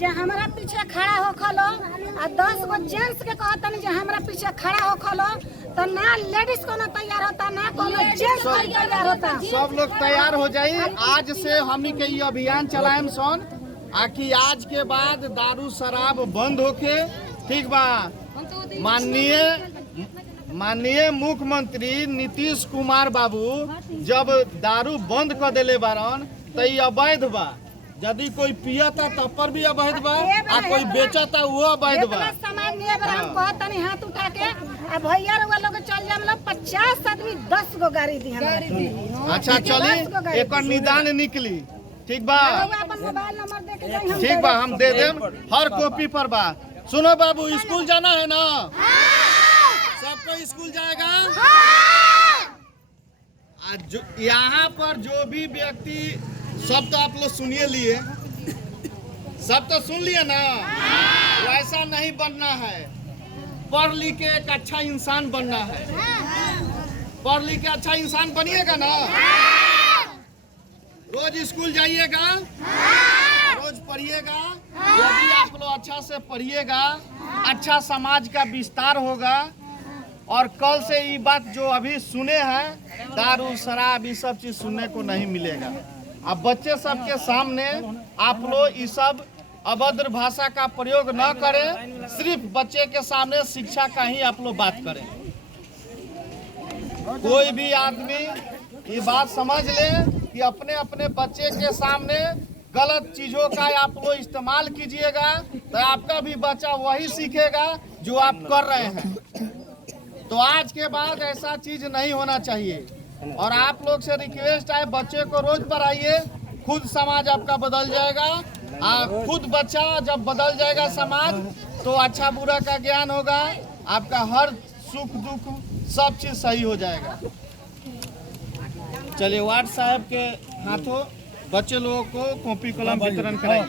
जे हमारा पीछे खड़ा हो खलो आ 10 गो जेंट्स के कहतन जे हमारा पीछे खड़ा हो खलो तो ना लेडीज को ना तैयार होता ना कोनो जेंट्स तैयार होता। सब लोग तैयार हो जाई। आज से हमनी के ये अभियान चलाएम सन आकि आज के बाद दारू शराब बंद होके, ठीक बा। माननीय मुख्यमंत्री नीतीश कुमार बाबू जब दारू बंद कर देले बारन तो ये अवैध बा। यदि कोई पियता तब पर भी अवैध बा आ कोई बेचता वो अवैध बा। समाज में हम कहतनी हाथ उठा के आ भैया लोग चल जाम लोग 50 आदमी 10 गो गाड़ी दी हमरा। अच्छा चली एक निदान निकली, ठीक बा। अपन मोबाइल नंबर दे के जाई हम। ठीक बा, हम दे देम हर कॉपी पर बा। सुनो बाबू, स्कूल जाना है ना? सबको स्कूल जाएगा। यहाँ पर जो भी व्यक्ति, सब तो आप लोग सुनिए लिए, सब तो सुन लिए ना। वैसा नहीं बनना है, पढ़ लिख के एक अच्छा इंसान बनना है। पढ़ लिख के अच्छा इंसान बनिएगा ना। रोज स्कूल जाइएगा, रोज पढ़िएगा। यदि आप लोग अच्छा से पढ़िएगा, अच्छा समाज का विस्तार होगा। और कल से ये बात जो अभी सुने हैं, दारू शराब ये सब चीज सुनने को नहीं मिलेगा। अब बच्चे सबके सामने आप लोग ये सब अभद्र भाषा का प्रयोग न करें। सिर्फ बच्चे के सामने शिक्षा का ही आप लोग बात करें। कोई भी आदमी ये बात समझ ले कि अपने अपने बच्चे के सामने गलत चीजों का आप लोग इस्तेमाल कीजिएगा तो आपका भी बच्चा वही सीखेगा जो आप कर रहे हैं। तो आज के बाद ऐसा चीज नहीं होना चाहिए। और आप लोग से रिक्वेस्ट है, बच्चे को रोज पढ़ाइए, खुद समाज आपका बदल जाएगा। खुद बच्चा जब बदल जाएगा समाज तो अच्छा बुरा का ज्ञान होगा, आपका हर सुख दुख सब चीज सही हो जाएगा। चलिए वार्ड साहब के हाथों बच्चे लोगों को कॉपी कलम वितरण कराइए।